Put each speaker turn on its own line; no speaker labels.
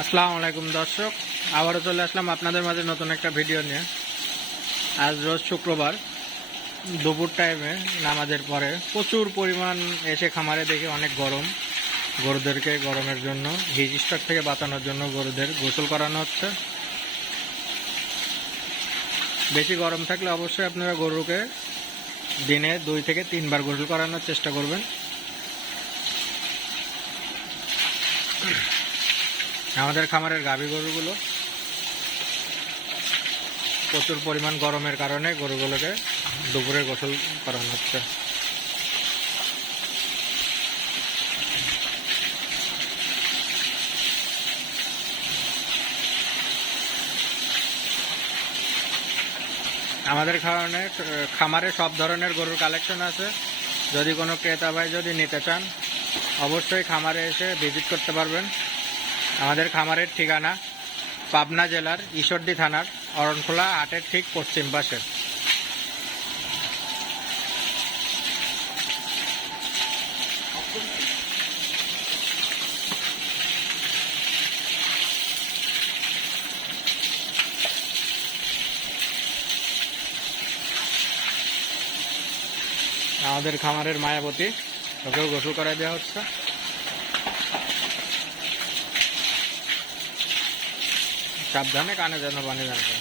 আসসালামু আলাইকুম দর্শক, আবারও চলে আসলাম আপনাদের মাঝে নতুন একটা ভিডিও নিয়ে। আজ রোজ শুক্রবার, দুপুর টাইমে নামাজের পরে প্রচুর পরিমাণ এসে খামারে দেখে অনেক গরম। গরুদেরকে গরমের জন্য হিট স্ট্রোক থেকে বাঁচানোর জন্য গরুদের গোসল করানো হচ্ছে। বেশি গরম থাকলে অবশ্যই আপনারা গরুকে দিনে দুই থেকে তিনবার গোসল করানোর চেষ্টা করবেন। আমাদের খামারের গাভী গরুগুলো প্রচুর পরিমাণ গরমের কারণে গরুগুলোকে দুপুরে গোসল করানো হচ্ছে। আমাদের খাওয়ানে খামারে সব ধরনের গরুর কালেকশন আছে। যদি কোনো ক্রেতা ভাই যদি নিতে চান, অবশ্যই খামারে এসে ভিজিট করতে পারবেন। আমাদের খামারের ঠিকানা পাবনা জেলার ঈশ্বরদী থানার অরণখোলা হাটের ঠিক পশ্চিম পাশে। আমাদের খামারের মায়াবতী, ওকেও গোসল করাই দেওয়া হচ্ছে। সাবধানে কানে যেন পানি জানবে